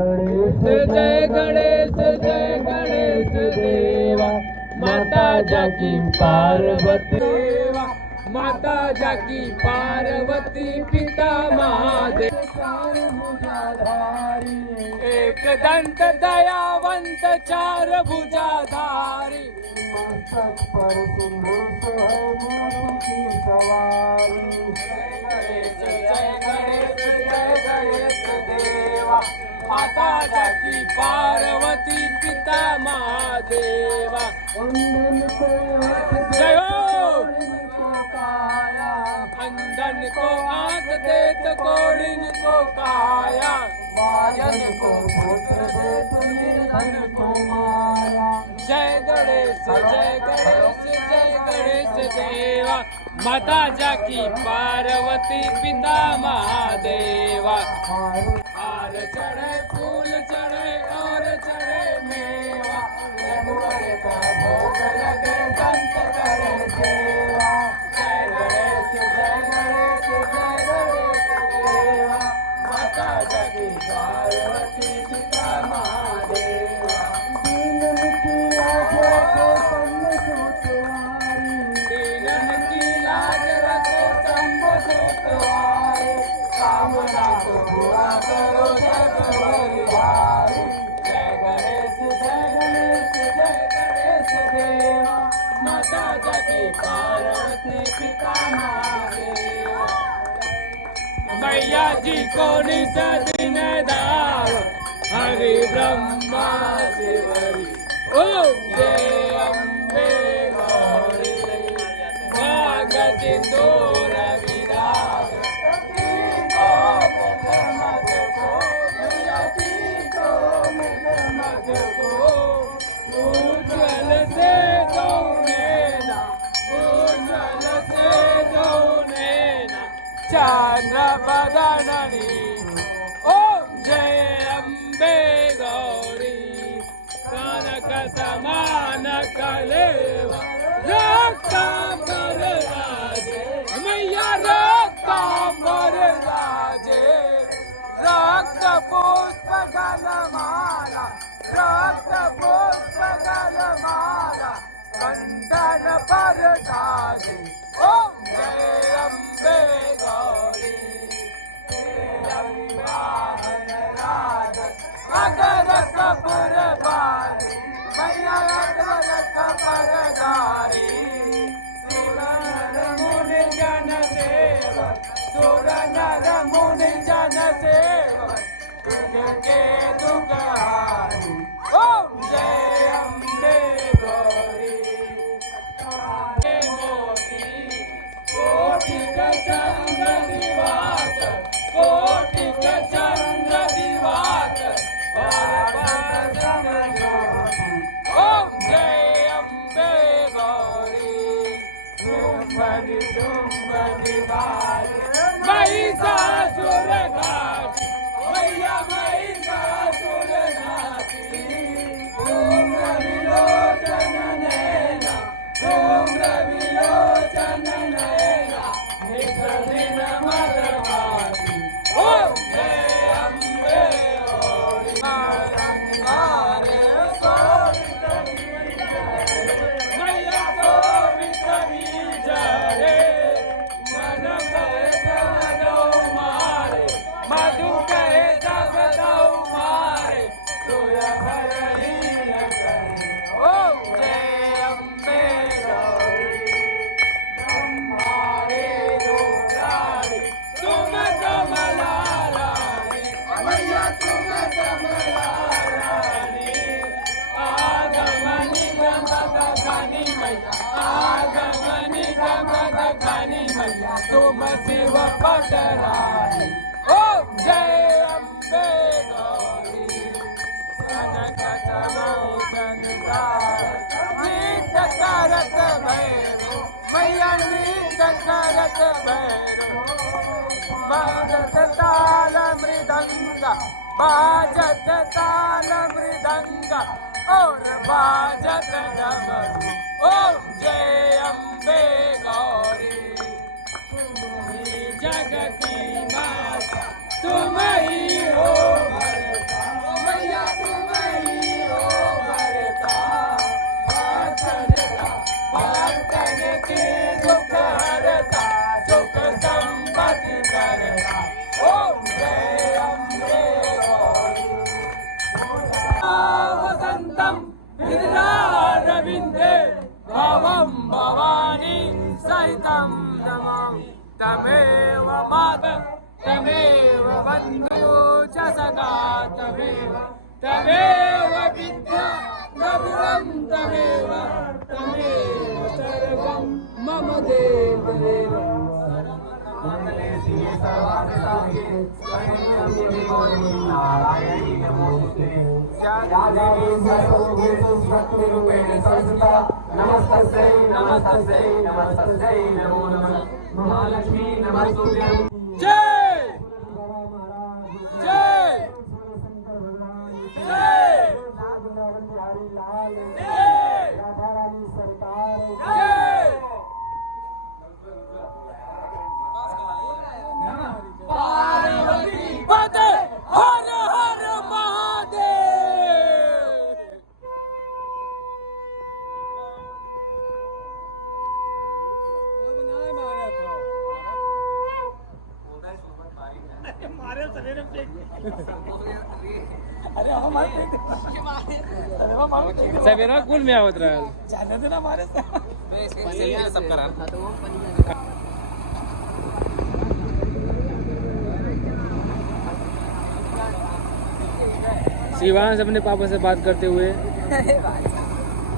जय गणेश जय गणेश देवा माता जाकी पार्वती देवा माता जाकी पार्वती पिता महादेव एक दंत दयावंत चार भुजाधारी मस्तक पर सिंदूर की सवारी जय गणेश जय गणेश देवा माता जाकी पार्वती पिता महादेवा जय हो अंधन को आंख देत कोड़िन को काया बायन को पुत्र देत निर्धन को माया जय गणेश जय गणेश जय गणेश देवा माता जाकी पार्वती पिता महादेवा हार चढ़े फूल चढ़े और चढ़े मेवा रघुवर का भोग लगे संत करे सेवा जय गणेश जय गणेश जय गणेश देवा माता जाकी पार्वती पिता महादेवा दीनन की लाज रखो संग सुतवारी दीनन की लाज रखो संग सुतवारी कामना को पूरा करो सब बलिहारी जय गणेश जय गणेश जय गणेश देवा माता जाकी पार्वती पिता महादेवा मैया जी को निस दिन दाव हरि ब्रह्मा शिवरी ओम जय अम्बे गौरी भाग सिंदूर विराज उज्जवल से दो नैना उज्जवल से दो नैना चंद्र बदननी ओम जय अम्बे गौरी कनक समान कलेव रक्तांबर राजे मैया रक्तांबर राजे रक्त पुष्प गलमाला रक्त पुष्प गलमाला कंदन पर धारी ओम जय अम्बे गौरी वाहन राज अगर कपूर बारी मैया अगर कपूर धारी सुर नर मुनि जन सेवक सुर नर मुनि जन सेवक तुझके दुख हारी ओम जय अम्बे गौरी मोती कोटि चंद्र दिवाकर कोटि चंद्र दिवाकर ओम जय अम्बे गौरी शुंभनि शुंभनि महिषासुर घाटी मैया महिषासुर घाटी धूम्र विलोचन नैना धूम्र विलोचन नैना निधन मदभाती ओम जय अम्बे गौरी मैया शोभित बीज रे मन कहे जगदौ मारे मधु कहे जगदौ मारे सोय भरही करे ओम जय अम्बे गौरी ब्रह्मारे रुद्रारे तुम कमला रानी मैया तुम कमला रानी आगमनि गमनि मैया आगमनि गमनि मैया तुम शिव पटरानी ओम जय अम्बे गौरी कनक समोदन नीत करत भैरो मैया नीत करत भैरो बाजत ताल मृदंग बाजत ताल मृदंग और बाजत डमरू ओम जय अम्बे गौरी जग की माता तुम ही हो भरता तमेव माता तमेव बन्धु च सखा तमेव तमेव विद्या प्रभुवं तमेव तमेव सर्वं मम देव देव मंगले शिवे सर्वार्थ साधिके शरण्यं देवी गौरी नारायणी नमोस्तुते या देवी सर्वभूतेषु शक्तिरूपेण संस्थिता नमस्तस्यै नमस्तस्यै नमस्तस्यै नमो नमः महालक्ष्मी नमस्तुभ्यं जय जय जय पार्वती पते हर हर महादेव। सवेरा कुल में आवत रहा जाने देना हमारे से सब करा शिवांश अपने पापा से बात करते हुए